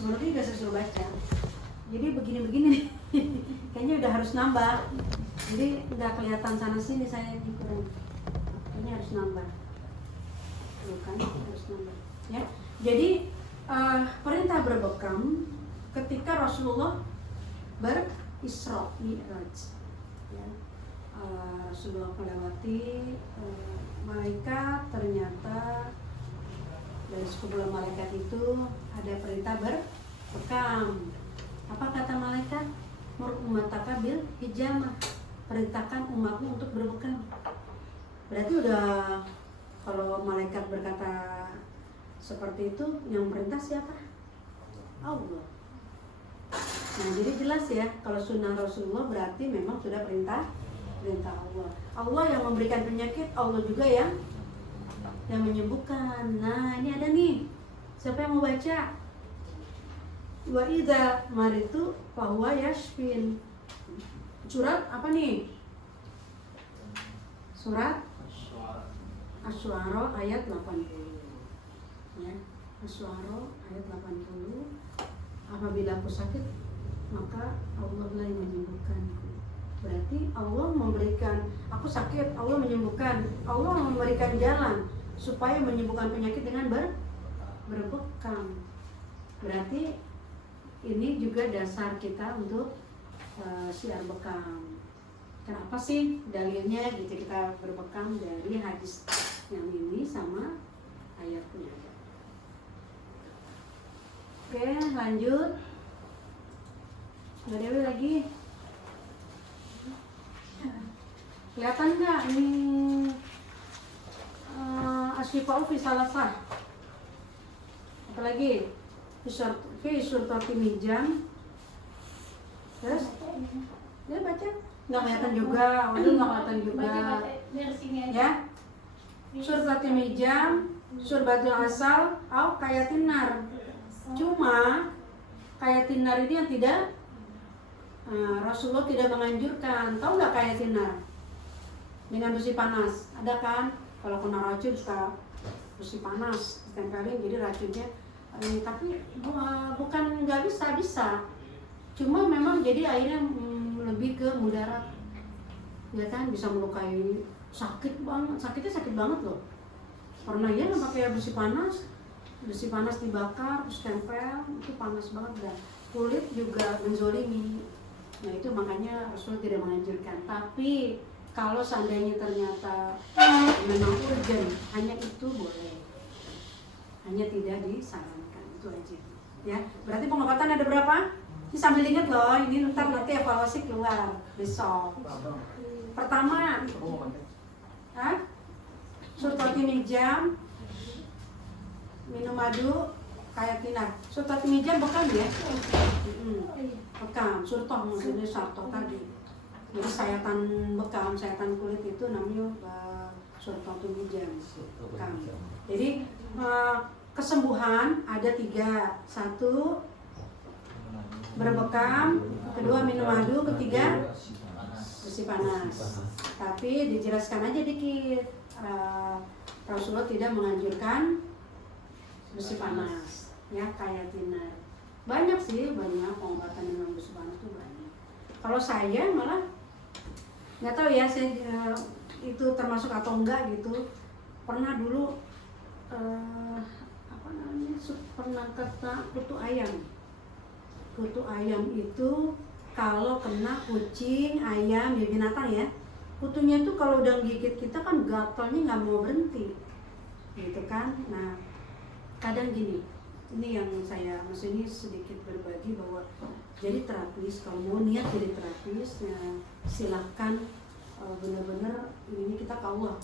Sebenarnya udah saya suruh baca. Jadi begini-begini nih. Kayaknya udah harus nambah. Jadi nggak kelihatan sana sini saya ini kurang. Kayaknya harus nambah. Tuh kan harus nambah. Ya. Jadi perintah berbekam ketika Rasulullah berisra mi'raj. Ya. Rasulullah melewati malaikat, ternyata dari sekumpulan malaikat itu ada perintah berbekam. Apa kata malaikat? Mur ummataka bil hijamah, perintahkan umatmu untuk berbekam. Berarti udah, kalau malaikat berkata seperti itu, yang perintah siapa? Allah. Nah, jadi jelas ya, kalau sunnah Rasulullah berarti memang sudah perintah Allah. Allah yang memberikan penyakit, Allah juga yang menyembuhkan. Nah, ini ada nih. Siapa yang mau baca? Wa idza maritu fa huwa yashfin. Surat apa nih? Surat Asy-Syu'ara ayat 80. Ya, Asy-Syu'ara ayat 80. Apabila aku sakit, maka Allah lah yang menyembuhkanku. Berarti Allah memberikan, aku sakit, Allah menyembuhkan. Allah memberikan jalan supaya menyembuhkan penyakit dengan berbekam. Berarti ini juga dasar kita untuk syiar bekam. Kenapa sih dalilnya gitu kita berbekam? Dari hadis yang ini sama ayatnya. Oke, lanjut. Mbak Dewi lagi. Kelihatan nggak ini asyifa'u fi salasah? Apalagi fi surati Mijam. Terus dia baca nggak kelihatan juga, waduh nggak kelihatan juga. Ya, surati Mijam, surbatul asal, au kayatin nar. Cuma kayatin nar ini yang tidak Rasulullah tidak menganjurkan. Tahu nggak kayatin nar? Dengan besi panas, ada kan? Kalau kena racun suka besi panas ditempelin, jadi racunnya tapi bukan nggak bisa, cuma memang jadi akhirnya lebih ke mudarat, ya kan, bisa melukai, sakitnya sakit banget loh. Pernah ya pakai besi panas dibakar terus tempel, itu panas banget, dan kulit juga menzolimi. Nah itu makanya Rasulullah tidak menganjurkan. Tapi kalau seandainya ternyata memang urgent, hanya itu boleh, hanya tidak disarankan, itu aja. Ya, berarti pengobatan ada berapa? Ini sambil ingat loh, ini ntar nanti evaluasi keluar besok. Pertama, surati Mijam, minum madu, kayatina. Surati Mijam bekam ya? Bekam, surtoh maksudnya sartoh tadi. Jadi sayatan bekam, sayatan kulit itu namanya surtatul Mijam, bekam. Jadi kesembuhan ada 3. 1 berbekam, kedua minum madu, ketiga besi panas. Tapi dijelaskan aja dikit, Rasulullah tidak menganjurkan besi panas, ya kayak tinar. Banyak sih, banyak pengobatan dengan besi panas itu banyak. Kalau saya malah nggak tahu ya, saya itu termasuk atau enggak gitu. Pernah dulu pernah kena kutu ayam. Kutu ayam itu kalau kena kucing, ayam, ya binatang ya, kutunya itu kalau udah gigit kita kan gatalnya nggak mau berhenti, gitu kan. Nah kadang gini, ini yang saya maksudnya sedikit berbagi bahwa jadi terapis, kalau mau niat jadi terapis, ya silahkan benar-benar ini kita ke Allah.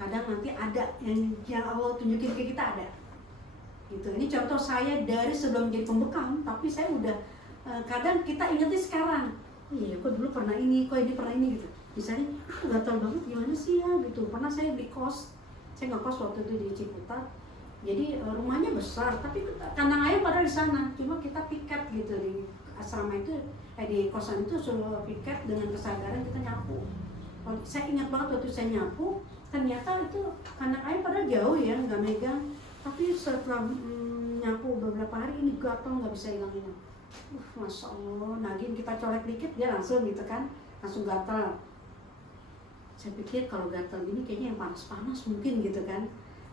Kadang nanti ada yang Allah tunjukin ke kita, ada gitu. Ini contoh saya dari sebelum jadi pembekam, tapi saya udah kadang kita ingetnya sekarang, iya kok dulu pernah ini, kok ini pernah ini gitu. Misalnya gatal banget gimana sih ya gitu. Pernah saya di kos, saya ngekos waktu itu di Ciputat. Jadi rumahnya besar, tapi kandang ayam pada di sana. Cuma kita piket gitu di asrama itu, di kosan itu suruh piket dengan kesadaran kita nyapu. Saya ingat banget waktu saya nyapu, ternyata itu kandang ayam pada jauh ya, nggak megang. Tapi setelah nyapu beberapa hari ini gatal nggak bisa hilang. Masya Allah, nagin kita colek dikit dia langsung gitu kan, langsung gatal. Saya pikir kalau gatal gini kayaknya yang panas-panas mungkin gitu kan.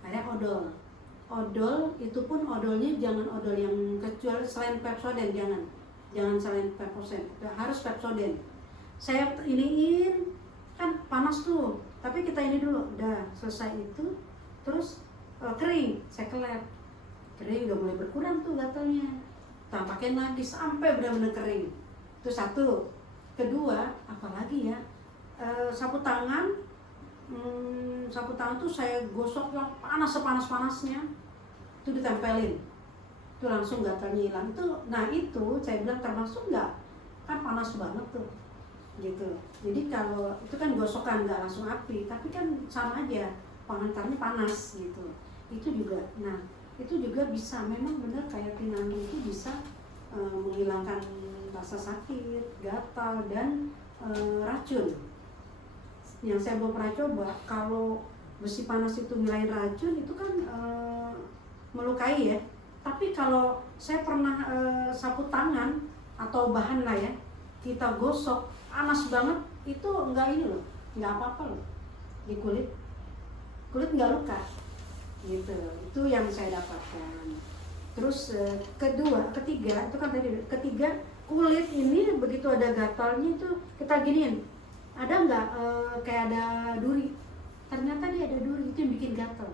Akhirnya odol. Odol itu pun odolnya jangan odol yang kecuali selain Pepsodent, jangan selain Pepsodent, harus Pepsodent. Saya iniin kan panas tuh, tapi kita ini dulu, udah selesai itu, terus kering, saya kelep, kering udah mulai berkurang tuh gatalnya. Tampakin lagi sampai benar-benar kering. Itu satu. Kedua, apalagi ya, sapu tangan tuh saya gosok yang panas sepanas-panasnya, itu ditempelin, itu langsung gatalnya hilang. Itu saya bilang termasuk nggak, kan panas banget tuh gitu. Jadi kalau itu kan gosokan nggak langsung api, tapi kan sama aja pengantarnya panas gitu. Itu juga, itu juga bisa, memang benar kayak Tinani itu bisa menghilangkan rasa sakit, gatal, dan racun. Yang saya belum pernah coba, kalau besi panas itu ngilangin racun itu kan melukai ya. Tapi kalau saya pernah sapu tangan atau bahan lah ya, kita gosok panas banget, itu enggak ini loh, nggak apa-apa loh di kulit nggak luka gitu. Itu yang saya dapatkan. Terus ketiga itu kan tadi, ketiga kulit ini begitu ada gatalnya itu kita giniin, ada nggak kayak ada duri, ternyata dia ada duri, itu yang bikin gatal.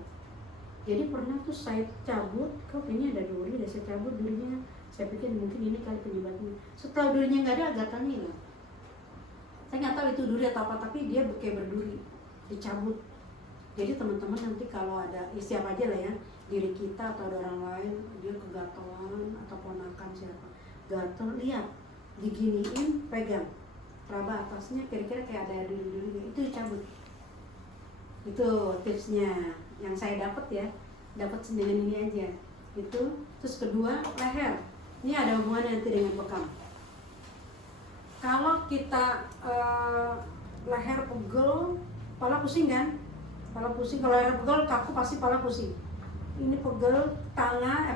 Jadi pernah tuh saya cabut, kok kayaknya ada duri, saya cabut durinya, saya pikir mungkin ini kali penyebabnya. Setelah durinya nggak ada, gatalnya hilang. Saya nggak tahu itu duri atau apa, tapi dia kayak berduri, dicabut. Jadi teman-teman nanti kalau ada, siapa aja lah ya, diri kita atau ada orang lain dia kegatalan atau ponakan siapa gatal, lihat, diginiin, pegang raba atasnya kira-kira kayak ada duri-duri, itu dicabut. Itu tipsnya yang saya dapat ya, dapat dengan ini aja itu. Terus kedua, leher, ini ada hubungannya nanti dengan bekam. Kalau kita leher pegel, kepala pusing kan, kepala pusing. Kalau leher pegel kaku pasti kepala pusing. Ini pegel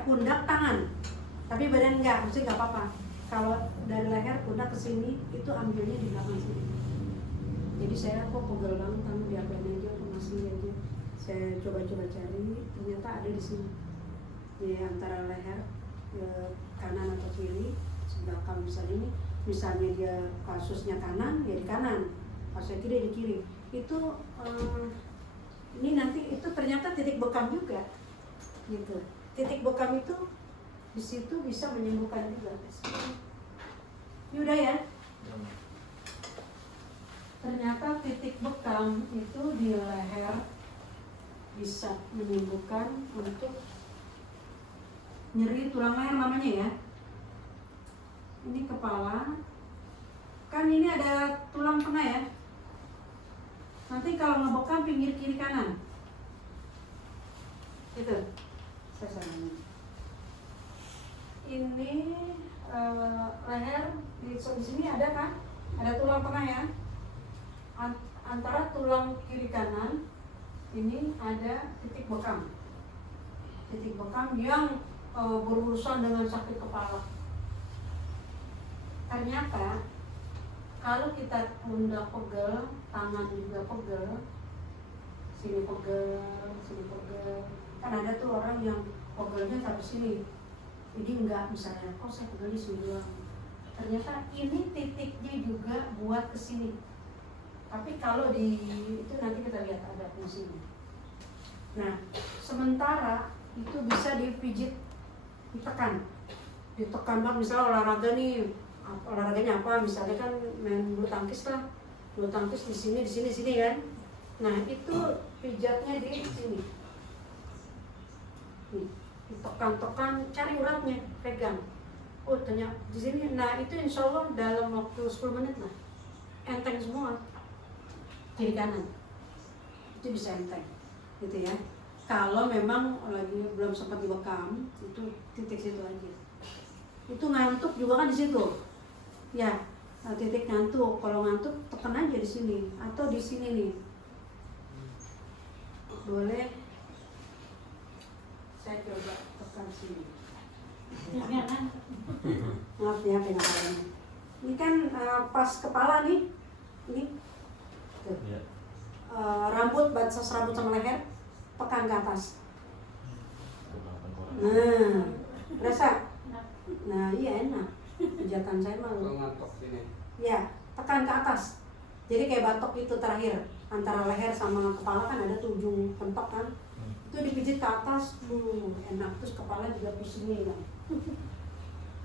pundak tangan, tapi badan enggak, mesti nggak apa-apa. Kalau dari leher pundak ke sini itu ambilnya di belakang sini. Jadi saya kok pegel banget, kamu diapain aja, masih aja. Saya coba-coba cari, ternyata ada di sini, di antara leher kanan atau kiri, sebelah kanan. Misalnya dia kasusnya kanan, ya di kanan, kasusnya kiri di kiri. Itu ini nanti itu ternyata titik bekam juga. Gitu. Titik bekam itu di situ bisa menyembuhkan juga. Ini udah ya. Ternyata titik bekam itu di leher bisa menyembuhkan untuk nyeri tulang leher namanya ya. Ini kepala, kan ini ada tulang tengah ya. Nanti kalau ngebekam pinggir kiri kanan, itu. Ini leher di sini ada kan, ada tulang tengah ya, antara tulang kiri kanan ini ada titik bekam yang berurusan dengan sakit kepala. Ternyata kalau kita pundak pegel, tangan juga pegel, sini pegel, kan ada tuh orang yang pegelnya sampai sini, jadi enggak, misalnya kok saya pegel di sini doang, ternyata ini titiknya juga buat kesini. Tapi kalau di itu nanti kita lihat ada fungsinya. Nah, sementara itu bisa dipijit, ditekan banget. Misalnya olahraga nih, olahraganya apa, misalnya kan main bulu tangkis di sini kan. Nah, itu pijatnya di sini. Nih, ditekan, cari uratnya, pegang. Oh, ternyata di sini. Nah, itu insya Allah dalam waktu 10 menit lah, enteng semua. Kiri kanan itu bisa enteng gitu ya. Kalau memang lagi belum sempat dibekam, itu titik situ aja. Itu ngantuk juga kan di situ ya, titik ngantuk. Kalau ngantuk tekan aja di sini atau di sini nih, boleh saya coba tekan sini. Maaf ya penampakannya. Ini kan pas kepala nih, ini tuh. Rambut, batas rambut sama leher, tekan ke atas. Nah, berasa? Nah, iya enak. Pijatan saya malu. Ya, tekan ke atas. Jadi kayak batok itu terakhir antara leher sama kepala kan ada tuh ujung pentok kan. Itu dipijit ke atas, enak. Terus kepala juga pusing kan.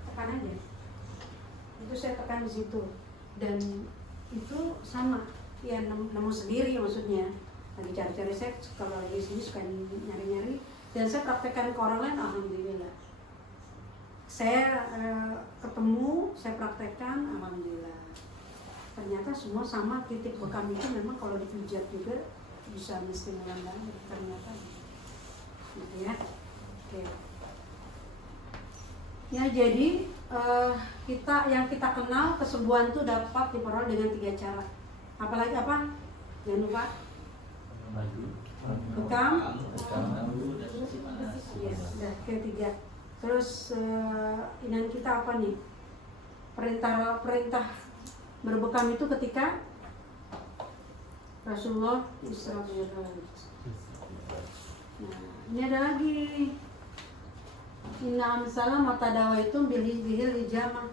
Tekan aja. Itu saya tekan di situ. Dan itu sama. Ya nemu sendiri maksudnya. Lagi cari-cari saya kalau lagi sini suka nyari-nyari. Dan saya praktekkan ke orang lain, alhamdulillah. Saya ketemu, saya praktekkan, alhamdulillah. Ternyata semua sama, titik bekam itu memang kalau dipijat juga bisa menstimulan lagi, ternyata gitu ya. Oke. Ya jadi yang kita kenal kesembuhan itu dapat diperoleh dengan 3 cara. Apalagi apa? Jangan lupa bekam. Ya, sudah ketiga. Terus inan kita apa nih? Perintah berbekam itu ketika Rasulullah Isra Mi'raj. Nah, ini ada lagi. Inna amsalah mata dawa itu bihil hijama.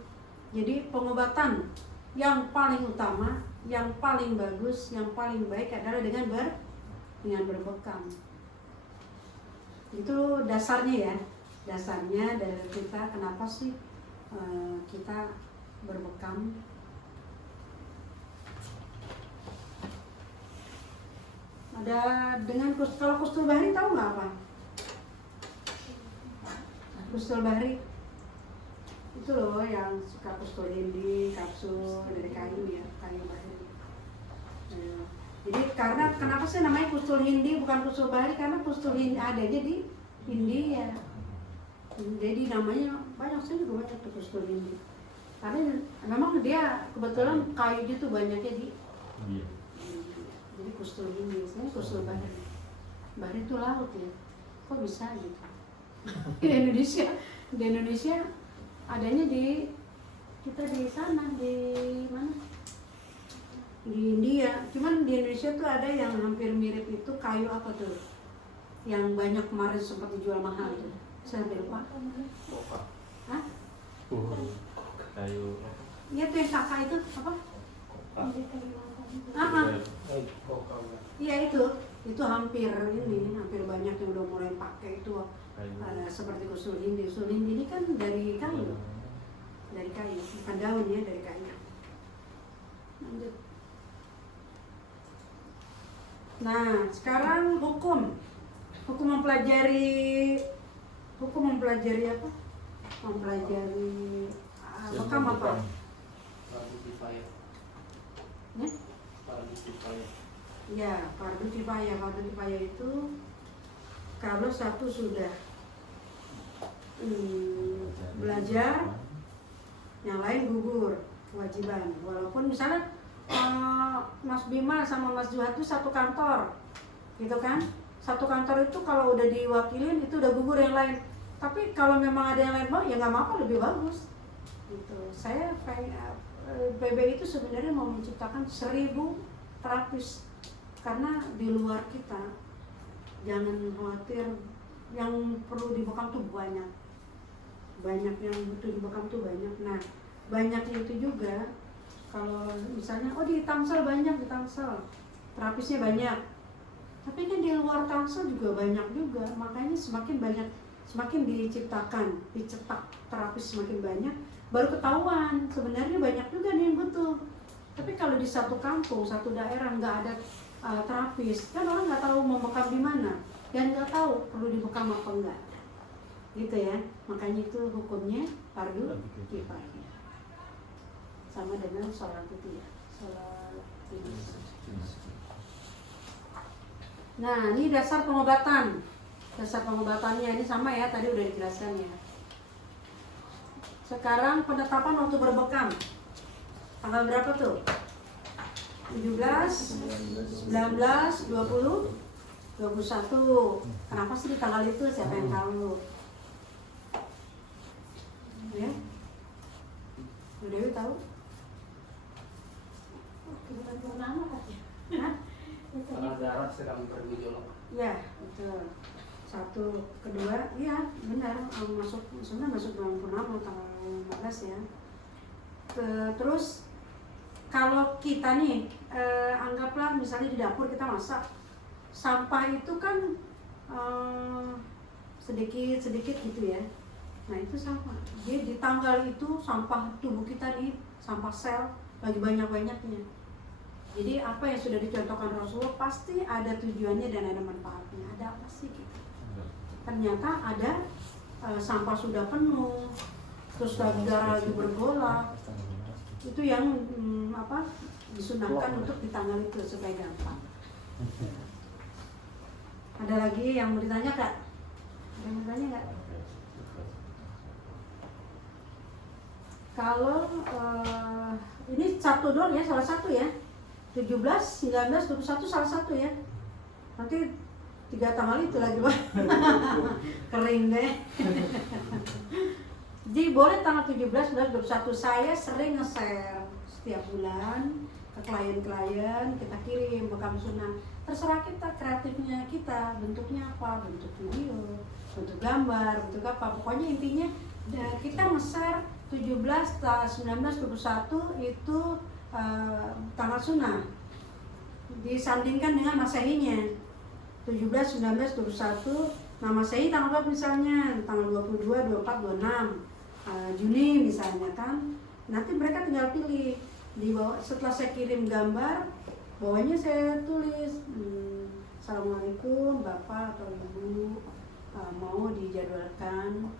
Jadi pengobatan yang paling utama, yang paling bagus, yang paling baik adalah dengan berbekam. Itu dasarnya ya. Dasarnya dari kita kenapa sih kita berbekam. Ada dengan kalau kustul bahri tahu nggak apa? Kustul bahri itu loh yang suka kustul hindi, kapsul dari kayu ya, kayu bahri. Jadi karena kenapa sih namanya kustul hindi bukan kustul bahri, karena kustul hindi adanya di India. Jadi namanya banyak sih juga banyak tuh kustul hindi. Karena memang dia kebetulan kayu itu banyaknya di jadi kustul hindi, sebenarnya kustul bahri. Bahri itu laut ya, kok bisa gitu? Di Indonesia adanya kita di sana, di mana? Di India. Cuman di Indonesia tuh ada yang hampir mirip itu, kayu apa tuh? Yang banyak kemarin sempat dijual mahal itu. Saya hampir lupa. Hah? Kayu. Iya tuh yang kakak itu apa? Apa? Iya itu hampir banyak yang udah mulai pakai itu. Seperti usul hindi. Usul hindi ini kan dari kayu, bukan daun ya, dari kayu. Lanjut. Nah, sekarang hukum mempelajari apa? Mempelajari bekam apa? Ya, fardu kifayah. Fardu kifayah itu kalau satu sudah belajar, yang lain gugur kewajiban. Walaupun misalnya Mas Bima sama Mas Juhat itu satu kantor, gitu kan? Satu kantor itu kalau udah diwakilin itu udah gugur yang lain. Tapi kalau memang ada yang lain mau, ya nggak apa-apa, lebih bagus. Gitu. Saya PB itu sebenarnya mau menciptakan 1000 terapis, karena di luar kita jangan khawatir, yang perlu dibekam tuh banyak yang butuh dibekam tuh banyak. Nah, banyaknya itu juga kalau misalnya di Tangsel banyak, di Tangsel terapisnya banyak, tapi kan di luar Tangsel juga banyak juga. Makanya semakin dicetak terapis semakin banyak, baru ketahuan sebenarnya banyak juga nih yang butuh. Tapi kalau di satu kampung, satu daerah nggak ada terapis, kan orang nggak tahu mau bekam di mana dan nggak tahu perlu dibekam apa enggak, gitu ya. Makanya itu hukumnya fardu kifayah. Sama dengan sholat itu ya, sholat ini. Nah, ini dasar pengobatan. Dasar pengobatannya ini sama ya, tadi udah dijelaskan ya. Sekarang penetapan waktu berbekam. Tanggal berapa tuh? 17, 19, 20, 21. Kenapa sih di tanggal itu? Siapa yang tahu? Bu Dewi tahu? Bulan purnama kan ya? Hah? Karena darah sedang bergejolak. Ya, betul. Satu, kedua, iya benar, sebenarnya masuk bulan purnama tanggal 15 ya. Terus kalau kita nih, anggaplah misalnya di dapur kita masak, sampah itu kan sedikit-sedikit gitu ya. Nah itu sampah. Jadi di tanggal itu sampah tubuh kita nih, sampah sel lagi banyak-banyaknya. Jadi apa yang sudah dicontohkan Rasulullah pasti ada tujuannya dan ada manfaatnya. Ada apa sih gitu? Ternyata ada sampah sudah penuh, terus darah lagi bergolak. Itu yang disunahkan untuk di tanggal itu supaya gampang. Ada lagi yang mau ditanya Kak? Ada yang mau ditanya nggak? Kalau ini satu doang ya, salah satu ya. 17, 19, 21 salah satu ya. Nanti 3 tanggal itu lagi Pak. Kering deh. Jadi boleh tanggal 17, 19, 21. Saya sering nge-share setiap bulan ke klien-klien, kita kirim bekam sunnah. Terserah kita, kreatifnya kita, bentuknya apa, bentuk video, bentuk gambar, bentuk apa. Pokoknya intinya kita nge-share 17, 19, 21 itu tanggal sunnah. Disandingkan dengan masehinya 17, 19, 21. Nah masehi tanggal berapa misalnya? Tanggal 22, 24, 26 Juni misalnya kan. Nanti mereka tinggal pilih di bawah. Setelah saya kirim gambar, bawahnya saya tulis Assalamualaikum Bapak atau Ibu, mau dijadwalkan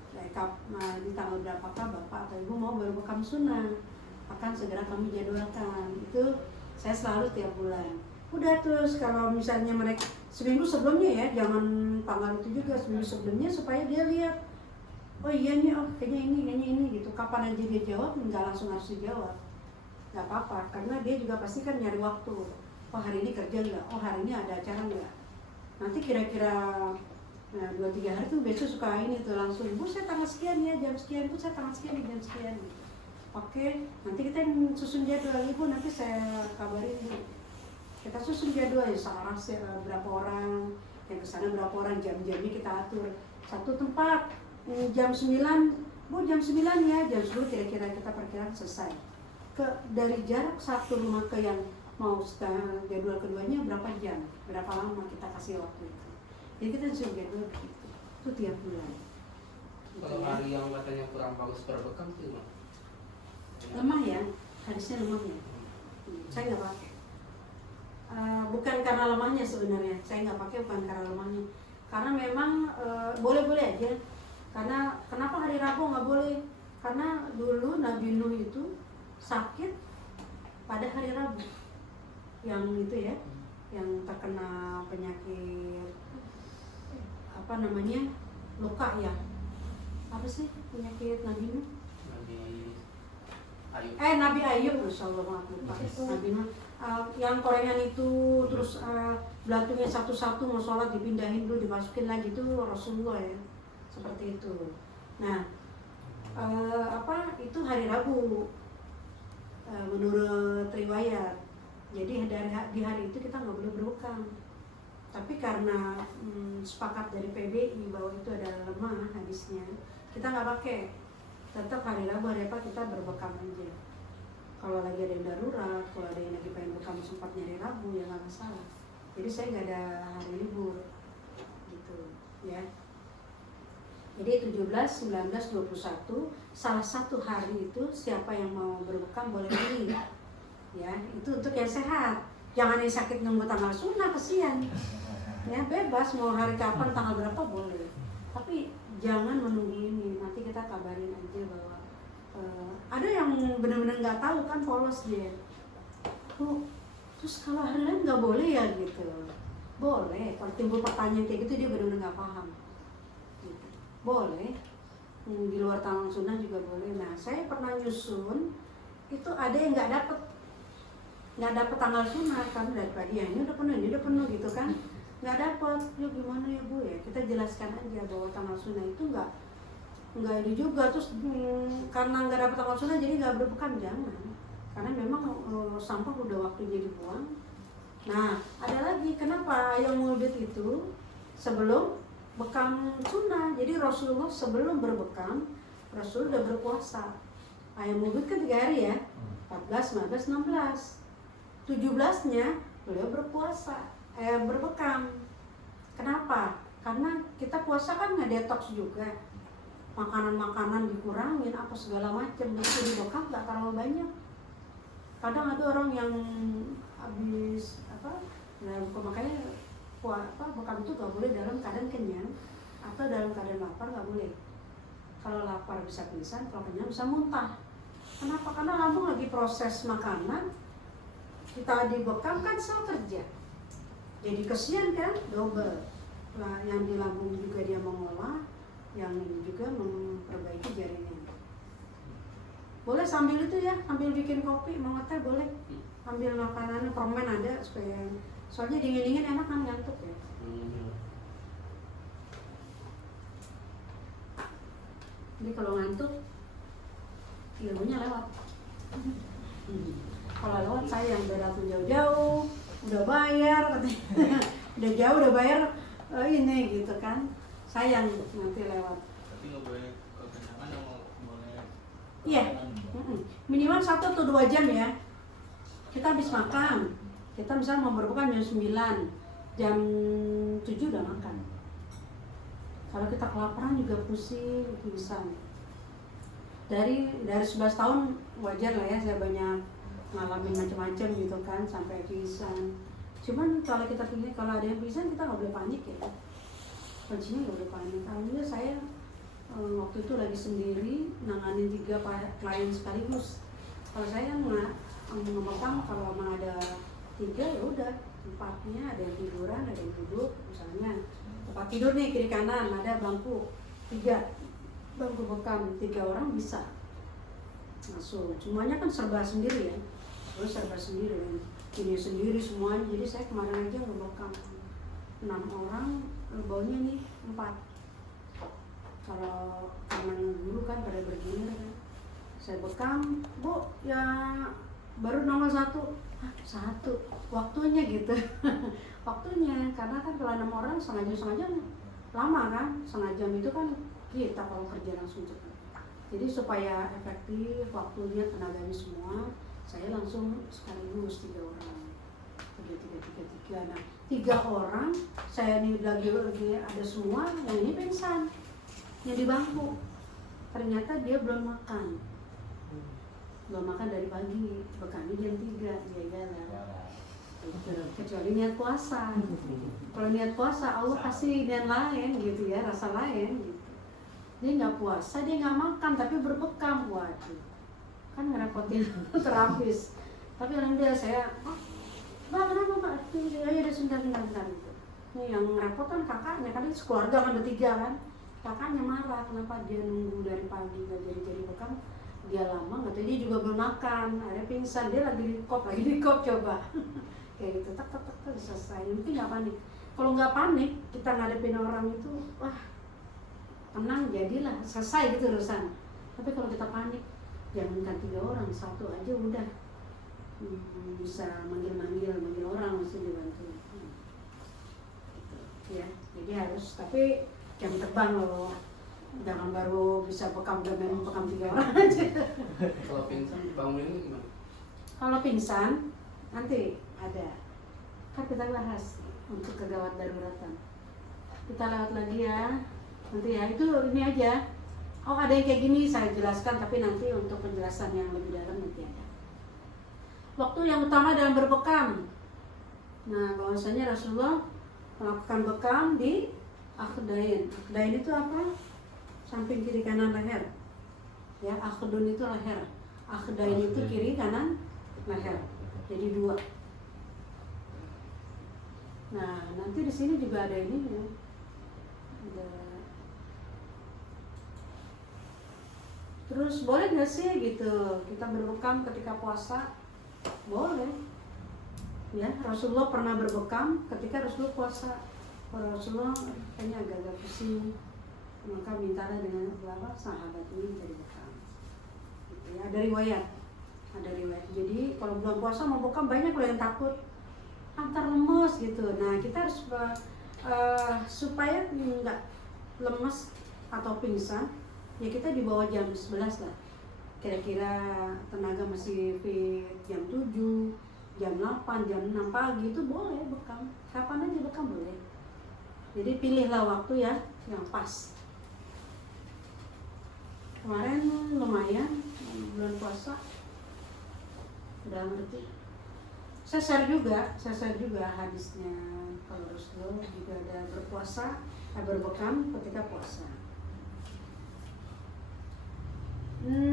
di tanggal berapakah Bapak atau Ibu mau berbekam sunnah, akan segera kami jadwalkan. Itu saya selalu tiap bulan. Udah, terus kalau misalnya mereka seminggu sebelumnya ya, jangan tanggal itu juga, seminggu sebelumnya supaya dia lihat, oh iya nih, oh kayaknya ini gitu. Kapan aja dia jawab, nggak langsung harus dijawab, nggak apa-apa, karena dia juga pasti kan nyari waktu. Oh hari ini kerja nggak? Oh hari ini ada acara nggak? Nanti kira-kira 2-3 hari tuh besok suka ini tuh langsung, Bu saya tanggal sekian ya, jam sekian, Bu saya tanggal sekian jam sekian. Oke, nanti kita susun jadwal, Ibu nanti saya kabarin Bu. Kita susun jadwal ya, searah berapa orang, yang kesana berapa orang, jam-jamnya kita atur. Satu tempat, jam 9, Bu jam 9 ya, jam 10 kira-kira kita perkirakan selesai. Dari jarak satu rumah ke yang mau jadwal keduanya berapa jam, berapa lama kita kasih waktu itu. Jadi kita susun jadwal begitu, itu tiap bulan. Kalau hari yang katanya kurang bagus berbekam sih mah Lemah ya, hadisnya lemah ya. Saya nggak pakai. Bukan karena lemahnya sebenarnya, saya nggak pakai bukan karena lemahnya. Karena memang boleh-boleh aja. Karena kenapa hari Rabu nggak boleh? Karena dulu Nabi Nuh itu sakit pada hari Rabu, yang itu ya, yang terkena penyakit apa namanya, luka ya. Apa sih penyakit Nabi Nuh? Nabi Ayub, Masya Allah, maaf lupa. Nabi Nuh, yang korengan itu, terus belatunya satu-satu mau sholat dipindahin dulu, dimasukin lagi, itu Rasulullah ya, seperti itu. Nah, itu hari Rabu, menurut riwayat. Jadi di hari itu kita nggak boleh berbekam. Tapi karena sepakat dari PBI bahwa itu adalah lemah hadisnya, kita nggak pakai. Tetap hari Rabu, hari apa kita berbekam aja. Kalau lagi ada yang darurat, kalau ada yang lagi pengen bekam sempat nyari Rabu, ya nggak masalah. Jadi saya nggak ada hari libur, gitu ya. Jadi 17, 19, 21, salah satu hari itu siapa yang mau berbekam boleh pilih. Ya, itu untuk yang sehat. Jangan yang sakit nunggu tanggal sunnah, kesian. Ya bebas mau hari kapan, tanggal berapa boleh. Tapi jangan menunggu ini, nanti kita kabarin aja bahwa ada yang benar-benar nggak tahu kan, polos dia. Terus kalau hari lain nggak boleh ya gitu. Boleh, kalau timbul pertanyaan kayak gitu dia benar-benar nggak paham. Gitu. Boleh, di luar tanggal sunnah juga boleh. Nah saya pernah nyusun, itu ada yang nggak dapet tanggal sunnah kan, dari pagi ya ini udah penuh gitu kan. Nggak dapat, ya gimana ya Bu ya, kita jelaskan aja bahwa tanggal sunnah itu nggak nggak ini juga terus karena nggak dapat akal sunnah jadi nggak berbekam, jangan, karena memang sampah udah waktunya dibuang. Nah ada lagi, kenapa ayam mulbit itu sebelum bekam sunnah? Jadi Rasulullah sebelum berbekam Rasul udah berpuasa. Ayam mulbit kan 3 hari ya, 14, 15, 16, 17-nya beliau berpuasa, berbekam. Kenapa? Karena kita puasa kan ngedetox juga, makanan-makanan dikurangin apa segala macam, jadi di bekam nggak terlalu banyak. Kadang ada orang yang habis makanya bekam itu nggak boleh dalam keadaan kenyang atau dalam keadaan lapar, nggak boleh. Kalau lapar bisa pingsan, kalau kenyang bisa muntah. Kenapa? Karena lambung lagi proses makanan, kita dibekam kan sel kerja, jadi kesian kan, double. Nah, yang di lambung juga dia mengolah, yang ini juga memperbaiki jaringan. Boleh sambil itu ya, sambil bikin kopi, mau ngeteh boleh. Ambil makanan, permen ada supaya, soalnya dingin-dingin enak kan, ngantuk ya. Jadi kalau ngantuk, ilmunya lewat. Kalau lewat sayang, udah datang jauh-jauh, udah bayar, katanya. Udah jauh, udah bayar, ini gitu kan, sayang nanti lewat. Tapi nggak boleh kekenyangan, yang boleh. Iya, minimal 1 atau 2 jam ya. Kita habis makan, kita misalnya mau berbuka jam 9, jam 7 udah makan. Kalau kita kelaparan juga pusing, pingsan. Dari 11 tahun wajar lah ya, saya banyak ngalamin macam-macam gitu kan, sampai pingsan. Cuman kalau kita pikir, kalau ada yang pingsan kita nggak boleh panik ya. Kuncinya nggak boleh panik. Alhamdulillah saya waktu itu lagi sendiri nanganin 3 klien sekaligus. Kalau saya ngomong kalau memang ada 3 ya udah, 4-nya ada yang tiduran, ada yang duduk, misalnya tempat tidur nih kiri kanan ada bangku 3 bangku bekam, 3 orang bisa masuk. Semuanya kan serba sendiri ya, terus serba sendiri kan, ini sendiri semuanya. Jadi saya kemarin aja ngebekam 6 orang, baunya nih 4. Kalau teman dulu kan pada bergilir kan, saya bekam, Bu ya baru nomor 1, 1 waktunya gitu. Waktunya, karena kan kalau 6 orang setengah jam lama kan, setengah jam itu kan kita kalau kerja langsung cepat. Jadi supaya efektif waktunya, tenaganya semua, saya langsung sekaligus 3 orang. 3. Nah 3 orang, saya ini lagi ada semua, yang ini pingsan, yang di bangku. Ternyata dia belum makan dari pagi, bekamnya jam 3, dia jalan. Kecuali niat puasa. Kalau niat puasa Allah kasih niat lain gitu ya, rasa lain gitu. Dia nggak puasa, dia nggak makan tapi berbekam, waduh kan ngerepotin terapis. Tapi alhamdulillah saya, Mbak kenapa Mbak? Ya udah sebentar gitu. Ini yang repot kan kakaknya, kan itu keluarga kan bertiga kan. Kakaknya marah kenapa dia nunggu dari pagi nggak jadi bekam. Dia lama nggak tahu, dia juga belum makan, akhirnya pingsan. Dia lagi di kop coba. Kayak gitu, tak selesai. Mungkin nggak panik. Kalau nggak panik, kita ngadepin orang itu, wah tenang, jadilah selesai gitu urusan. Tapi kalau kita panik, jangankan 3 orang, 1 aja udah bisa manggil orang mesti dibantu. Gitu. Ya, jadi harus, tapi jam terbang loh. Jangan baru bisa bekam 3 orang aja. Kalau pingsan bangunin gimana? Kalau pingsan nanti ada, kan kita bahas untuk kegawat daruratan. Kita lewat lagi ya, nanti ya, itu ini aja. Oh ada yang kayak gini saya jelaskan, tapi nanti untuk penjelasan yang lebih dalam nanti ada. Waktu yang utama dalam berbekam. Nah bahwasanya Rasulullah melakukan bekam di akhdain. Akhdain itu apa? Samping kiri kanan leher. Ya, akhdun itu leher. Akhdain itu kiri kanan leher. Jadi 2. Nah, nanti di sini juga ada ini ya. Ada. Terus boleh nggak sih gitu kita berbekam ketika puasa? Boleh. Ya, Rasulullah pernah berbekam ketika Rasulullah puasa. Rasulullah kayaknya agak-agak pusing. maka mintalah dengan berapa sahabat ini menjadi bekam. Gitu ya. Ada riwayat. Jadi kalau bulan puasa mau bekam banyak loh yang takut antar lemes gitu. Nah kita harus supaya nggak lemes atau pingsan, ya kita di bawah jam 11 lah. Kira-kira tenaga masih fit jam 7, jam 8, jam 6 pagi itu boleh bekam. Kapan aja bekam boleh. Jadi pilihlah waktu ya yang pas. Kemarin lumayan bulan puasa udah ngerti. Saya share juga hadisnya kalau Rasulullah juga ada berpuasa, berbekam ketika puasa.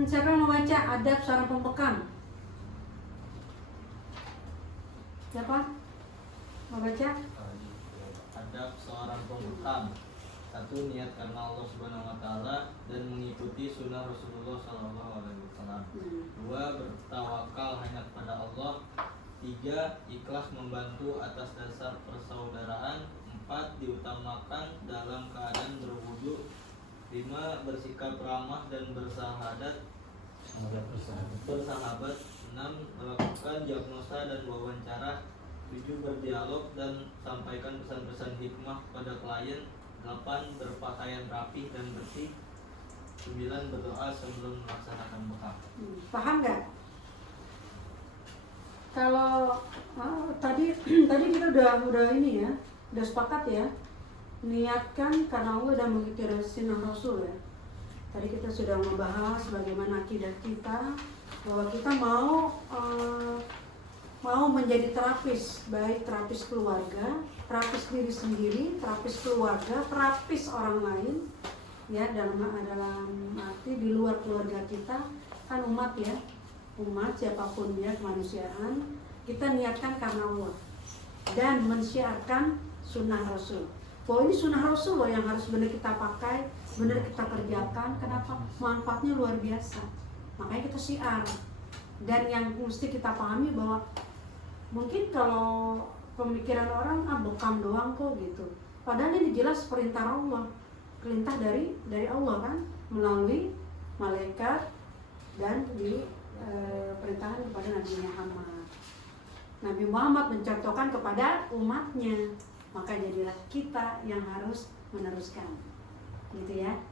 Siapa yang mau baca adab seorang pembekam? Siapa? Mau baca? Adab seorang pembekam. 1. Niat karena Allah Subhanahu wa taala dan mengikuti sunnah Rasulullah sallallahu alaihi wasallam. 2. Bertawakal hanya kepada Allah. 3. Ikhlas membantu atas dasar persaudaraan. 4. Diutamakan dalam keadaan berwudu. 5. Bersikap ramah dan bersahabat. 6. Melakukan diagnosa dan wawancara. 7. Berdialog dan sampaikan pesan-pesan hikmah kepada klien. 8. Berpakaian rapih dan bersih. 9. Berdoa sebelum melaksanakan bekam. Paham nggak? Kalau tadi kita udah ini ya, udah sepakat ya, niatkan karena Allah dan mengikuti sunnah Rasul ya. Tadi kita sudah membahas bagaimana akidah kita, bahwa kita mau menjadi terapis, baik terapis keluarga, terapis diri sendiri, terapis keluarga, terapis orang lain, ya dalam arti di luar keluarga kita kan umat ya. Umat siapapun dia kemanusiaan, kita niatkan karena Allah dan mensyiarkan sunnah Rasul. Bahwa ini sunnah Rasul loh yang harus benar kita pakai, benar kita kerjakan. Kenapa? Manfaatnya luar biasa. Makanya kita syiar. Dan yang mesti kita pahami bahwa mungkin kalau pemikiran orang bekam doang kok gitu. Padahal ini jelas perintah Allah, perintah dari Allah kan, melalui malaikat dan perintahkan kepada Nabi Muhammad. Nabi Muhammad mencontohkan kepada umatnya, maka jadilah kita yang harus meneruskan, gitu ya.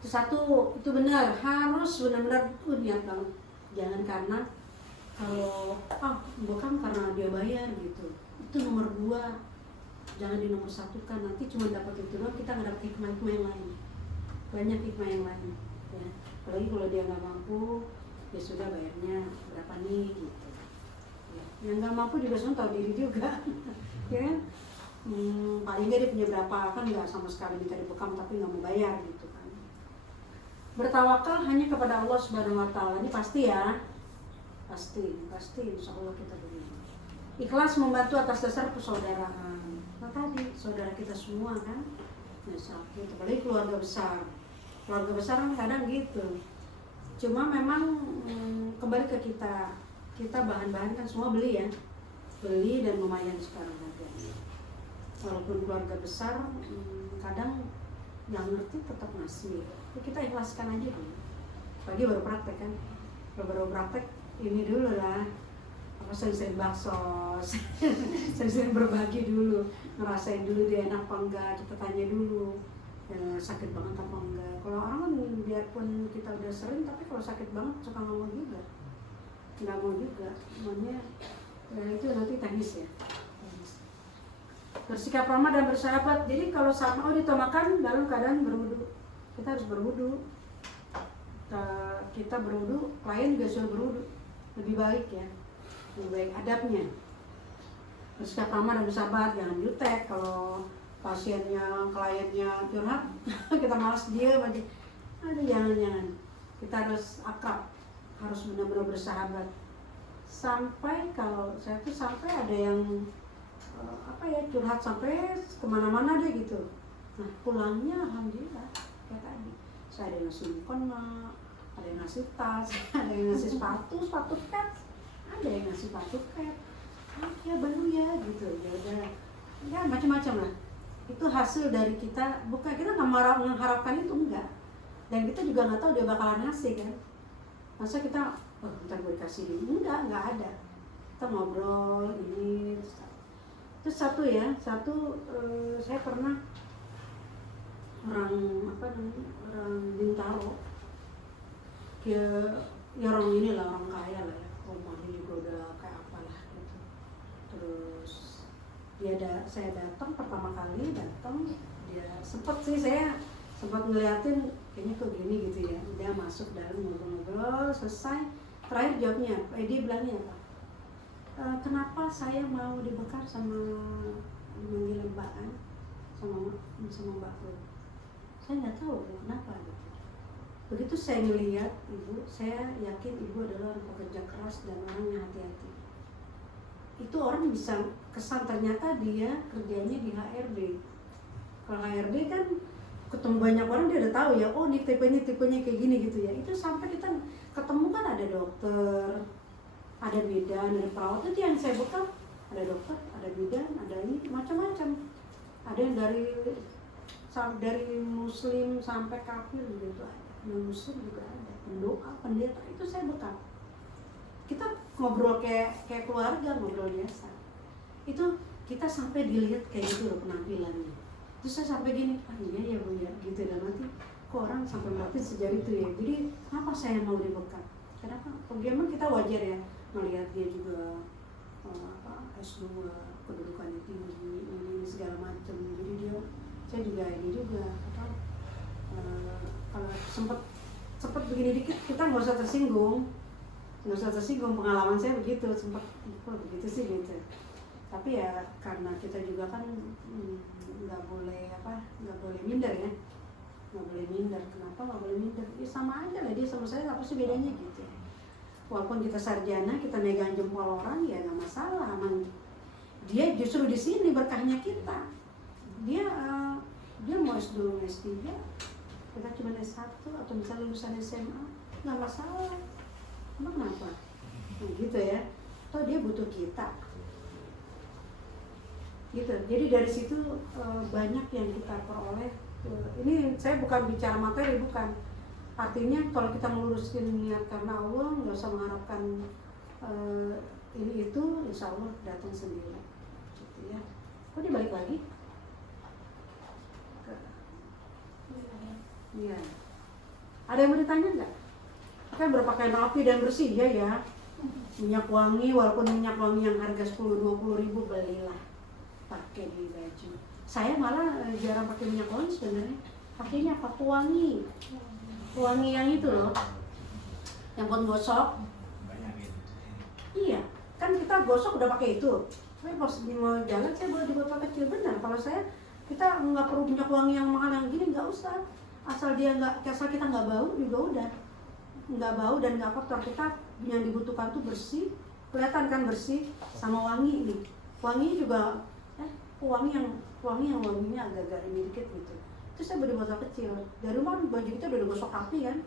Itu satu, itu benar, harus benar-benar niat banget. Jangan karena kalau bukan karena dia bayar gitu, itu nomor 2. Jangan di nomor 1kan, nanti cuma dapat itu doang, kita nggak dapat hikmah-hikmah yang lain. Banyak hikmah yang lain ya. Apalagi kalau dia nggak mampu, ya sudah bayarnya berapa nih gitu ya. Yang nggak mampu juga sebenarnya tahu diri juga ya kan. Paling nggak dia punya berapa, kan nggak sama sekali minta dibekam tapi nggak mau bayar gitu kan. Bertawakal hanya kepada Allah Subhanahu wa taala, ini pasti ya, pasti insya Allah kita begini. Ikhlas membantu atas dasar persaudaraan. Nah tadi saudara kita semua kan ya sakit, apalagi keluarga besar kan kadang gitu. Cuma memang kembali ke kita bahan-bahan kan semua beli ya, beli dan lumayan sekarang harganya. Walaupun keluarga besar kadang yang ngerti tetap ngasih, ya kita ikhlaskan aja dulu. Pagi baru praktek kan, baru praktek ini dulu lah, apa sering-sering bakso, sering-sering berbagi dulu, ngerasain dulu dia enak apa enggak, kita tanya dulu. Sakit banget apa enggak. Kalau orang kan biarpun kita udah sering, tapi kalau sakit banget suka nggak mau juga, namanya itu nanti teknis ya. Bersikap ramah dan bersahabat. Jadi kalau sama ditamakan dalam keadaan berwudu, kita harus berwudu. Kita berwudu, klien juga sudah berwudu, lebih baik ya, lebih baik adabnya. Bersikap ramah dan bersahabat, jangan jutek. Kalau kliennya curhat, kita malas dia aja. Jangan. Kita harus akrab, harus benar-benar bersahabat. Sampai kalau saya tuh sampai ada yang curhat sampai kemana-mana deh gitu. Nah pulangnya alhamdulillah kayak tadi. Saya ada yang ngasih mukena, ada yang ngasih tas, ada yang ngasih sepatu cat, ada yang ngasih sepatu cat. Ya baru ya gitu, ya udah, ya macam-macam lah. itu hasil dari kita, bukan kita nggak mengharapkan itu, enggak. Dan kita juga nggak tahu dia bakalan ngasih kan. Masa kita, oh ntar gue kasih ini, enggak ada. Kita ngobrol ini. Terus saya pernah orang Bintaro, ya orang inilah, orang kaya lah ya, rumahnya juga udah kayak apalah gitu. Terus saya datang pertama kali dia saya sempat ngeliatin kayaknya kok gini gitu ya. Dia masuk dalam ngobrol-ngobrol selesai, terakhir jawabnya dia bilangnya apa? Kenapa saya mau dibekar sama manggil Mbak An sama Mbak Pur? Saya nggak tahu kenapa gitu. Begitu saya melihat ibu, saya yakin ibu adalah orang pekerja keras dan orang yang hati-hati. Itu orang bisa kesan ternyata dia kerjanya di HRD. Kalau HRD kan ketemu banyak orang, dia udah tahu ya, oh ini tipenya kayak gini gitu ya. Itu sampai kita ketemu kan ada dokter, ada bidan, ada perawat. Itu yang saya bekal, ada dokter, ada bidan, ada ini macam-macam. Ada yang dari muslim sampai kafir gitu ada. Non muslim juga ada, pendoa, pendeta, itu saya bekal. Kita ngobrol kayak keluarga, ngobrol biasa. Itu kita sampai dilihat kayak gitu loh penampilannya. Terus saya sampai gini, iya ya Bu ya, gitu. Dan nanti kok orang sampai mati sejauh itu ya. Jadi kenapa saya mau dibekal? Kenapa? Bagaimana kita wajar ya melihat dia juga S2, kedudukannya tinggi, ini segala macam. Jadi saya juga ini juga kalau sempat begini dikit kita nggak usah tersinggung, pengalaman saya begitu, sempat begitu sih gitu. Tapi ya karena kita juga kan nggak boleh minder ya, nggak boleh minder. Kenapa nggak boleh minder? Ya sama aja lah dia sama saya, apa sih bedanya gitu. Walaupun kita sarjana, kita megang jempol orang ya nggak masalah, aman. Dia justru di sini berkahnya kita. Dia mau S2, S3, kita cuma S1 atau misalnya lulusan SMA, nggak masalah. Emang kenapa? Gitu ya. Toh dia butuh kita. Gitu. Jadi dari situ banyak yang kita peroleh. Ini saya bukan bicara materi, bukan. Artinya kalau kita meluruskan niat karena Allah, nggak usah mengharapkan ini itu, insya Allah datang sendiri. Gitu ya. Kok dia balik lagi? Iya. Ada yang mau ditanya nggak? Kan berpakaian rapi dan bersih ya. Minyak wangi, walaupun minyak wangi yang harga 10-20 ribu, belilah, pakai di baju. Saya malah jarang pakai minyak wangi sebenarnya. Pakainya apa? Pewangi yang itu loh, yang buat gosok. Iya, kan kita gosok udah pakai itu. Tapi pas mau jalan saya boleh di botol kecil, benar. Kalau kita nggak perlu minyak wangi yang mahal yang gini, nggak usah. Asal kita nggak bau juga udah, nggak bau dan nggak kotor. Kita yang dibutuhkan tuh bersih, kelihatan kan bersih sama wangi nih. Wanginya juga wanginya agak-agak ini dikit gitu. Terus saya beli botol kecil. Dari rumah baju kita udah gosok rapi kan,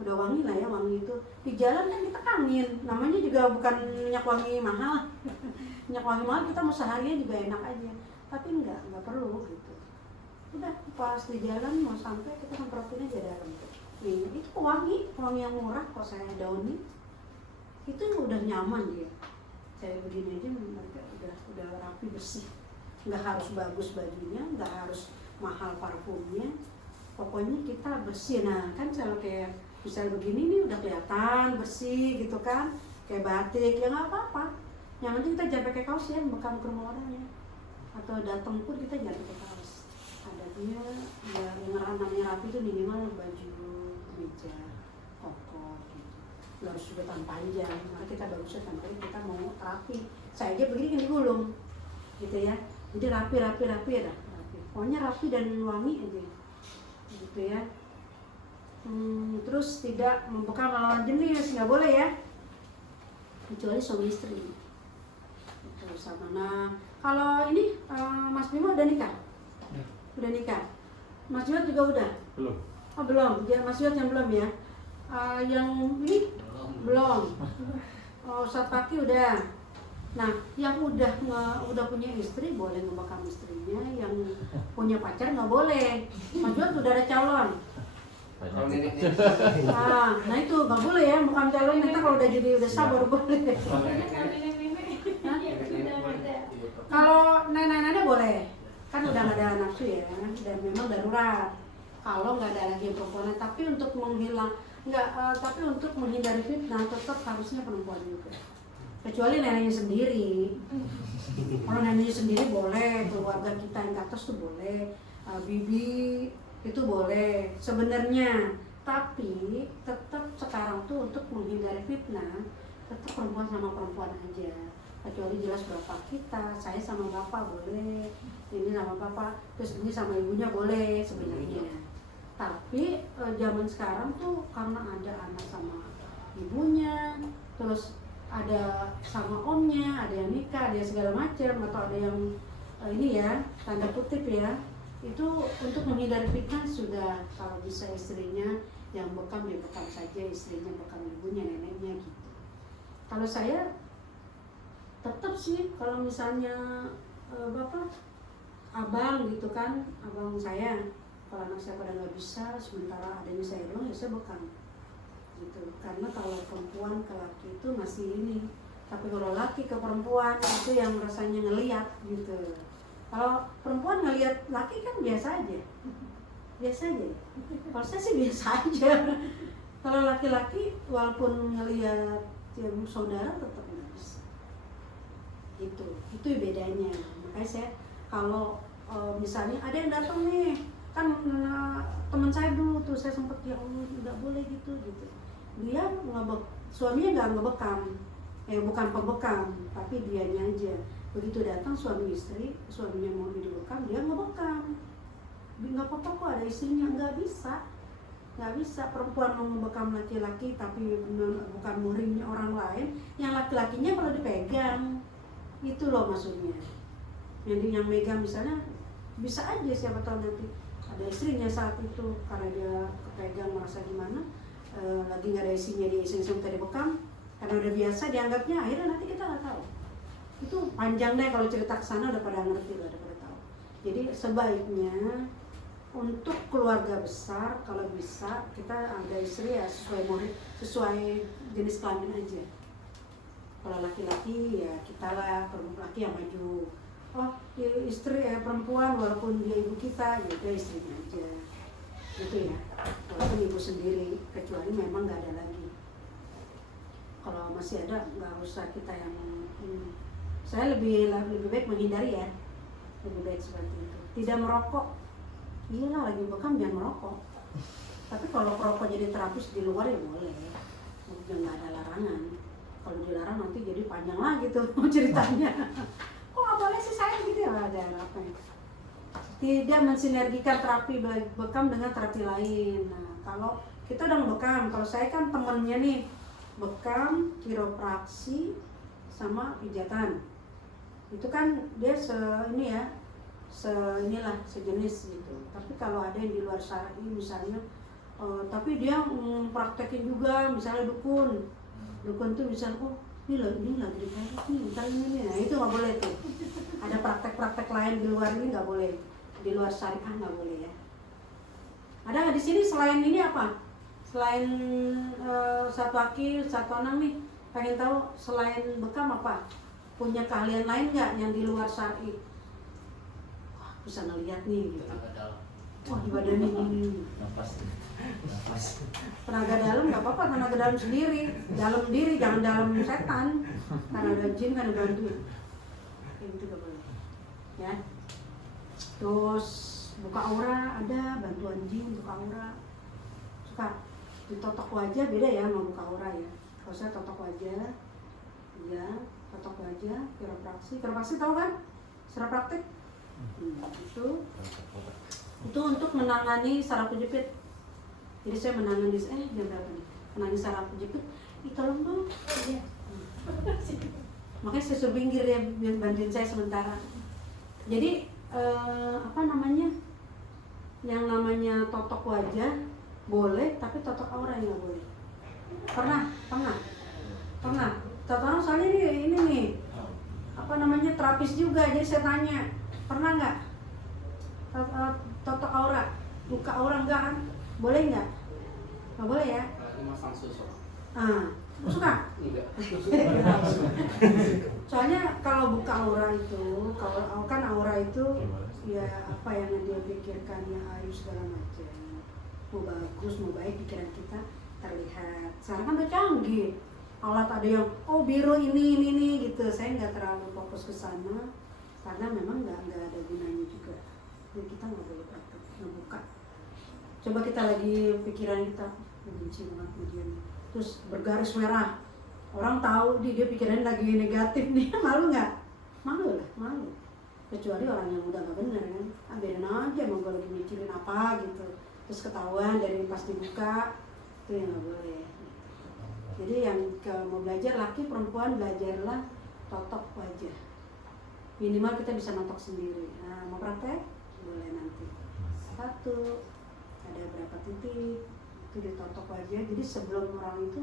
udah wangi lah ya, wangi itu. Di jalan kan kita kangen, namanya juga bukan minyak wangi mahal. Minyak wangi mahal kita mau seharian juga enak aja. Tapi nggak perlu gitu. Udah pas di jalan mau sampai kita semprotin aja dalam. Nih, itu wangi yang murah kok saya dauni. Itu udah nyaman dia. Saya begini aja mereka udah rapi bersih. Nggak harus bagus bajunya, nggak harus mahal parfumnya. Pokoknya kita bersih. Nah, kan kalau kayak misalnya begini nih udah kelihatan bersih gitu kan. Kayak batik ya nggak apa-apa. Yang penting kita jangan pakai kaos ya, bekam ke rumah orang ya. Atau datang pun kita jangan pakai kaos. Adatnya ya yang namanya rapi itu minimal baju kemeja koko gitu. Nggak harus juga tangan panjang, karena kita bagusnya tangan kita mau rapi. Saya aja begini kan digulung gitu ya. Jadi rapi ya dah. Pokoknya rapi dan wangi aja gitu ya. Terus tidak membekam lawan jenis, nggak boleh ya, kecuali suami istri itu sama. Nah kalau ini Mas Bimo udah nikah? Udah nikah. Mas Yud juga udah? Belum. Oh belum, Mas Yud yang belum ya. Yang ini belum. Oh Ustadz Paki udah. Nah, yang udah punya istri boleh ngebekam istrinya, yang punya pacar nggak boleh. Maksudnya udah ada calon. Kalau nenek Nah itu nggak boleh ya, bukan calon nanti kalau udah jadi udah sah baru boleh. Kalau nenek-nenek boleh, kan udah nggak ada nafsu ya, dan memang darurat. Kalau nggak ada lagi perempuan, tapi untuk tapi untuk menghindari fitnah tetap harusnya perempuan juga. Kecuali neneknya sendiri. Kalau neneknya sendiri boleh, keluarga kita yang ke atas tuh boleh, bibi itu boleh sebenarnya. Tapi tetap sekarang tuh untuk menghindari fitnah, tetap perempuan sama perempuan aja. Kecuali jelas bapak kita, saya sama bapak boleh, ini sama bapak, terus ini sama ibunya boleh sebenarnya. Tapi zaman sekarang tuh karena ada anak sama ibunya, terus ada sama omnya, ada yang nikah, ada yang segala macam, atau ada yang ini ya, tanda kutip ya, itu untuk menghindari fitnah sudah. Kalau bisa istrinya yang bekam ya bekam saja, istrinya bekam ibunya, neneknya gitu. Kalau saya tetap sih, kalau misalnya abang gitu kan, abang saya, kalau anak saya pada nggak bisa, sementara adanya saya doang, ya saya bekam gitu. Karena kalau perempuan ke laki itu masih ini, tapi kalau laki ke perempuan itu yang rasanya ngelihat gitu. Kalau perempuan ngelihat laki kan biasa aja, biasa aja. Kalau saya sih biasa aja. Kalau laki-laki walaupun ngelihat yang saudara tetap nggak bisa gitu. Itu bedanya. Makanya saya kalau misalnya ada yang datang nih, kan teman saya dulu tuh, saya sempet ya Allah nggak boleh gitu. Dia suaminya nggak ngebekam, bukan pembekam, tapi dianya aja. Begitu datang suami istri, suaminya mau dibekam, dia ngebekam. Nggak apa-apa kok ada istrinya, nggak bisa. Perempuan mau ngebekam laki-laki tapi bukan murimnya orang lain, yang laki-lakinya perlu dipegang. Itu loh maksudnya. Yang megang misalnya bisa aja, siapa tahu nanti ada istrinya saat itu karena dia kepegang merasa gimana, lagi nggak ada isinya, dia iseng-iseng tadi bekam karena udah biasa dianggapnya, akhirnya nanti kita nggak tahu. Itu panjang deh kalau cerita ke sana, udah pada ngerti, udah pada tahu. Jadi sebaiknya untuk keluarga besar kalau bisa kita ada istri ya sesuai jenis kelamin aja. Kalau laki-laki ya kita lah, perempuan laki yang maju. Oh istri perempuan walaupun dia ibu kita, ya udah istrinya aja gitu ya, walaupun ibu sendiri, kecuali memang nggak ada lagi. Kalau masih ada nggak usah kita yang saya lebih baik menghindari ya, lebih baik seperti itu. Tidak merokok, iyalah lagi bekam jangan merokok. Tapi kalau perokok jadi terapis di luar ya boleh, nggak ada larangan. Kalau dilarang nanti jadi panjang lagi tuh ceritanya. Kok nggak boleh sih saya gitu ya, ada apa ya? Tidak mensinergikan terapi bekam dengan terapi lain. Nah kalau kita udah bekam, kalau saya kan temennya nih bekam, kiropraksi sama pijatan. Itu kan dia sejenis gitu. Tapi kalau ada yang di luar syar'i misalnya, tapi dia praktekin juga, misalnya dukun tuh misalnya, oh ini lagi dipraktek nih, ntar ini, nah itu nggak boleh tuh. Ada praktek lain di luar ini nggak boleh, di luar syariah nggak boleh ya. Ada nggak di sini selain ini apa? Selain satu aki, satu anak nih, pengen tahu selain bekam apa? Punya keahlian lain nggak yang di luar syar'i? Wah, bisa ngeliat nih gitu. Wah di badan ini. Nafas. Tenaga dalam nggak apa-apa, tenaga dalam sendiri, dalam diri, jangan dalam setan. Karena ada jin kan bantuin. Kayak gitu gak boleh. Ya. Terus buka aura, ada bantuan jin buka aura. Suka ditotok wajah, beda ya sama buka aura ya. Kalau saya totok wajah, ya totok wajah, kiropraksi tahu kan? Secara praktik. Itu untuk menangani saraf kejepit. Jadi saya menangani jam berapa nih? Menangani saraf kejepit. Tolong dong. Iya. Makanya saya suruh pinggir ya, bantuin saya sementara. Jadi yang namanya totok wajah boleh, tapi totok aura nggak boleh. Pernah. Totok aura soalnya ini nih. terapis juga. Jadi saya tanya, pernah nggak totok aura, buka aura enggak kan? Boleh nggak? Nggak boleh ya? Apalagi masang susu. Suka? Enggak. Soalnya kalau buka aura itu, kalau kan aura itu ya apa yang dia pikirkan, ya aib segala macam. Mau bagus, mau baik, pikiran kita terlihat. Sekarang kan udah canggih. Alat ada yang biru ini gitu. Saya nggak terlalu fokus ke sana karena memang nggak ada gunanya juga. Jadi kita nggak boleh praktek ngebuka. Coba kita lagi pikiran kita benci banget kemudian terus bergaris merah, orang tahu dia pikirannya lagi negatif nih. Malu nggak? Malu lah, malu. Kecuali orang yang udah nggak bener kan, biarin aja mau gue lagi mikirin apa gitu, terus ketahuan dari pas dibuka, itu yang nggak boleh. Jadi yang mau belajar laki perempuan belajarlah totok wajah, minimal kita bisa notok sendiri. Nah mau praktek boleh nanti satu ada berapa titik itu ditotok wajah. Jadi sebelum orang itu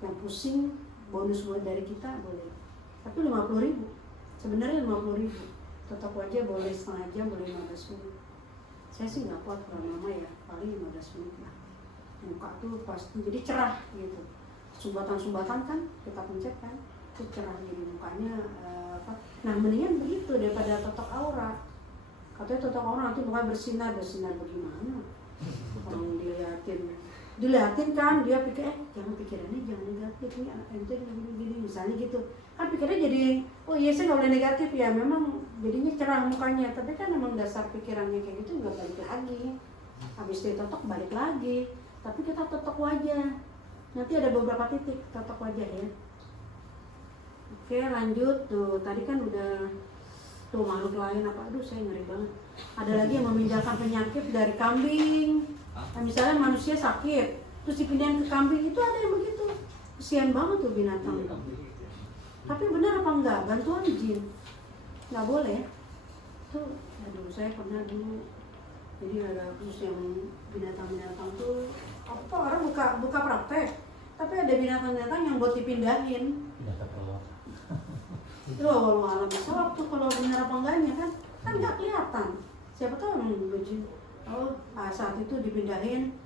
yang pusing bonus buat dari kita boleh, tapi 50.000 sebenarnya 50.000 totok wajah boleh setengah jam, boleh 15 menit. Saya sih nggak kuat kalau lama ya, paling 15 menit lah. Muka tuh pasti jadi cerah gitu. Sumbatan-sumbatan kan kita pencet kan, itu cerah jadi mukanya Nah mendingan begitu daripada totok aura. Katanya totok aura nanti mukanya bersinar bagaimana? Orang diliatin kan, dia pikir jangan pikirannya jangan negatif nih, ente gini misalnya gitu kan, pikirnya jadi iya saya nggak boleh negatif ya, memang jadinya cerah mukanya, tapi kan memang dasar pikirannya kayak gitu nggak balik lagi, habis ditotok balik lagi. Tapi kita totok wajah, nanti ada beberapa titik totok wajah ya. Oke lanjut tuh, tadi kan udah tuh makhluk lain apa, aduh saya ngeri banget. Ada lagi yang memindahkan penyakit dari kambing. Nah, misalnya manusia sakit, terus dipindahin ke kambing, itu ada yang begitu. Kesian banget tuh binatang. Tapi benar apa enggak? Bantuan jin. Nggak boleh. Tuh, aduh saya pernah dulu. Jadi ada khusus yang binatang-binatang tuh, apa orang buka praktek. Tapi ada binatang-binatang yang buat dipindahin. Itu awal malam bisa waktu kalau benar apa enggaknya kan nggak kelihatan. Siapa tahu yang jin. Saat itu dipindahin.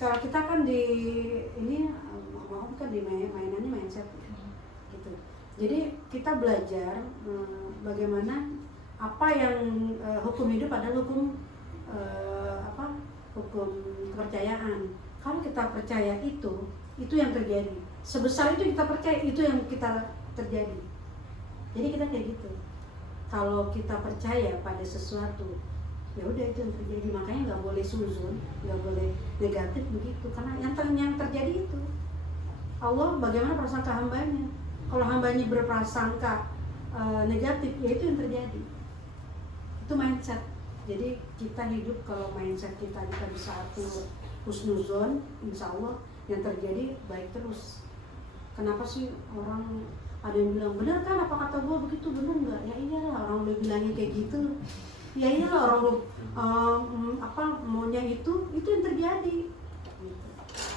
Kalau kita kan di ini kan di mainannya mindset gitu. Jadi kita belajar bagaimana apa yang hukum hidup adalah hukum hukum kepercayaan. Kalau kita percaya itu yang terjadi. Sebesar itu kita percaya, itu yang kita terjadi. Jadi kita kayak gitu. Kalau kita percaya pada sesuatu, ya udah itu yang terjadi. Makanya nggak boleh suzun, nggak boleh negatif begitu, karena yang terjadi itu Allah bagaimana prasangka hambanya. Kalau hambanya berprasangka negatif, ya itu yang terjadi. Itu mindset. Jadi kita hidup kalau mindset kita bisa atur husnuzon, insya Allah yang terjadi baik terus. Kenapa sih orang ada yang bilang benar kan apa kata gue begitu, benar nggak? Ya iyalah orang udah bilangnya kayak gitu. Ya iyalah orang maunya itu yang terjadi.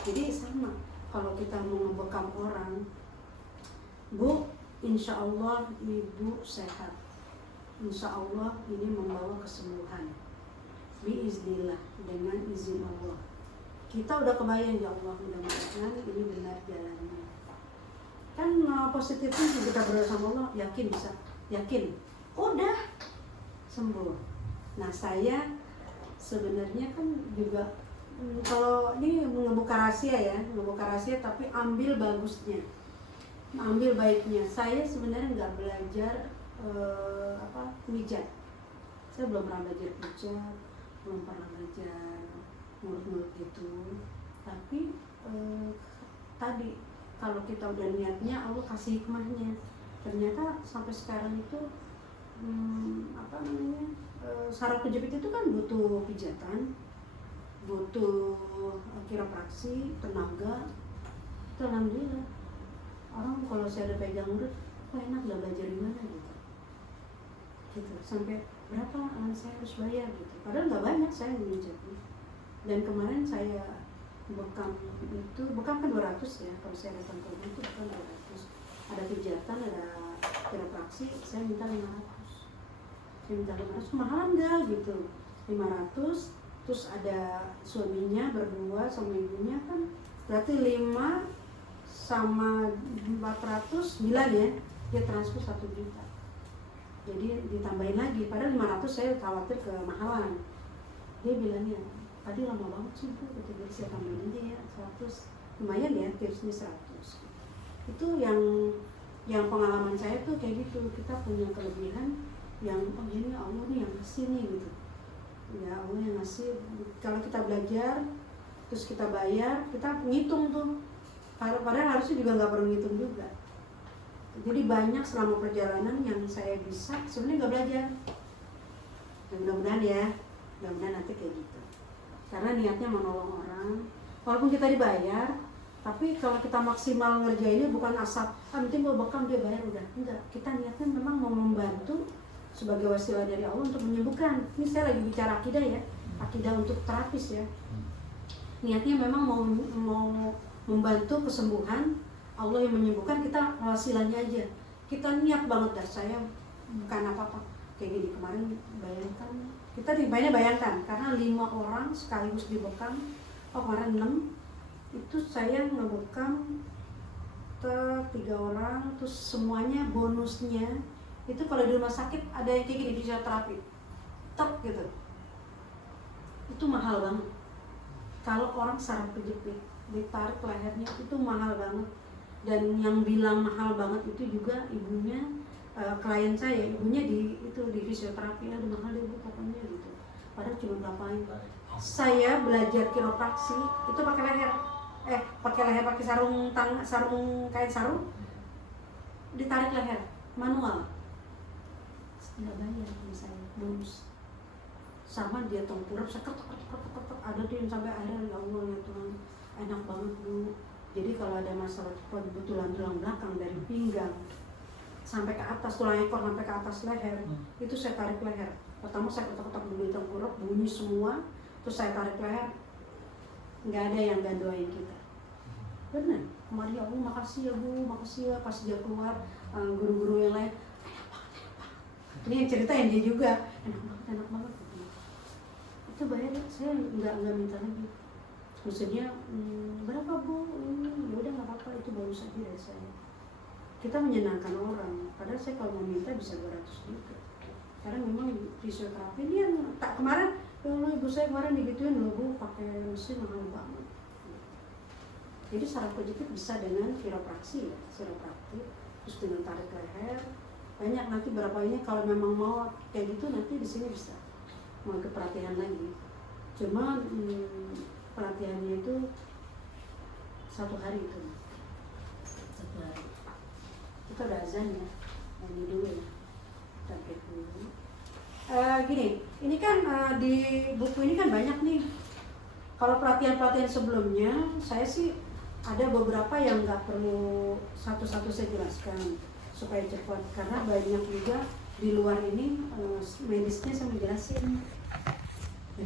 Jadi sama kalau kita mau ngebekam orang, Bu, insya Allah ibu sehat, insya Allah ini membawa kesembuhan, biiznillah, dengan izin Allah. Kita udah kebayang ya Allah, mudah-mudahan ini benar jalannya. Kan positifnya kita berdoa sama Allah, yakin bisa, yakin, udah sembuh. Nah saya sebenarnya kan juga kalau ini ngebuka rahasia tapi ambil bagusnya, ambil baiknya. Saya sebenarnya nggak belajar pijat. Saya belum pernah belajar pijat, belum pernah belajar mulut-mulut gitu. Tapi tadi kalau kita udah niatnya, Allah kasih hikmahnya. Ternyata sampai sekarang itu saraf kejepit itu kan butuh pijatan, butuh kiropraksi, tenaga. Itu alhamdulillah. Orang kalau saya ada pegang murid, kok enak gak belajar di mana gitu. Sampai berapa saya harus bayar gitu. Padahal nggak banyak saya menjadi. Dan kemarin saya bekam kan 200 ya, kalau saya datang ke rumah itu bekam 200. Ada pijatan, ada kiropraksi, saya minta 500. Saya minta 500, mahalan nggak gitu, 500. Terus ada suaminya berdua sama ibunya kan, berarti 5 sama 400, 9 ya, dia transfer 1 juta. Jadi ditambahin lagi, padahal 500 saya khawatir kemahalan. Dia bilangnya, tadi lama banget sih Bu, jadi saya tambahin aja ya 100. Lumayan ya tipsnya 100. Itu yang pengalaman saya tuh kayak gitu, kita punya kelebihan yang oh ini Allah nih yang ngasih nih gitu. Ya Allah yang ngasih, kalau kita belajar terus kita bayar, kita ngitung tuh, padahal harusnya juga nggak perlu ngitung juga. Jadi banyak selama perjalanan yang saya bisa sebenarnya nggak belajar. Dan mudah-mudahan ya, mudah-mudahan nanti kayak gitu, karena niatnya menolong orang walaupun kita dibayar. Tapi kalau kita maksimal ngerjainnya bukan asal penting gue bekam dia bayar udah, enggak, kita niatnya memang mau membantu sebagai wasilah dari Allah untuk menyembuhkan. Ini saya lagi bicara akidah ya, akidah untuk terapis ya. Niatnya memang mau membantu kesembuhan, Allah yang menyembuhkan, kita wasilahnya aja. Kita niat banget dah, saya bukan apa-apa. Kayak gini kemarin bayangkan, kita bayangkan karena 5 orang sekaligus dibekam, kemarin 6, itu saya ngebekam 3 orang, terus semuanya bonusnya itu kalau di rumah sakit ada yang kayak gini fisioterapi gitu, itu mahal banget. Kalau orang saraf kejepit ditarik lehernya itu mahal banget. Dan yang bilang mahal banget itu juga ibunya, klien saya, ibunya di fisioterapi, ada mahal deh Bu pokoknya gitu. Padahal cuma ngapain? Saya belajar kiropraksi itu pakai leher, pakai sarung kain sarung, ditarik leher manual. Nggak bayar misalnya, bonus. Sama dia tengkurap, saya ketok, ada tuh yang sampai akhirnya ya Allah ya Tuhan, enak banget Bu. Jadi kalau ada masalah kebetulan tulang belakang dari pinggang sampai ke atas, tulang ekor sampai ke atas leher, itu saya tarik leher. Pertama saya ketok-ketok dulu tengkurap, bunyi semua, terus saya tarik leher. Nggak ada yang nggak doain kita. Benar, kemarin ya Allah makasih ya Bu, makasih ya. Pas dia keluar, guru-guru yang lain, ini yang cerita yang dia juga, enak banget. Itu bayar, saya nggak minta lagi. Maksudnya berapa Bu? Ya udah nggak apa-apa, itu baru saja dari saya. Kita menyenangkan orang, padahal saya kalau mau minta bisa 200 juga. Karena memang fisioterapi ini yang tak kemarin, ya Allah ibu saya kemarin digituin loh Bu, pakai mesin mahal banget. Jadi saraf kejepit bisa dengan kiropraksi ya, kiropraktik, terus dengan tarik leher. Banyak nanti berapa ini kalau memang mau kayak gitu nanti di sini bisa mau ke pelatihan lagi. Cuma pelatihannya itu 1 hari itu. 1 hari. Kita udah azan ya, nyanyi dulu ya. Tapi dulu. Gini, ini kan di buku ini kan banyak nih. Kalau pelatihan-pelatihan sebelumnya, saya sih ada beberapa yang nggak perlu satu-satu saya jelaskan supaya cepat, karena banyak juga di luar ini medisnya saya menjelasin.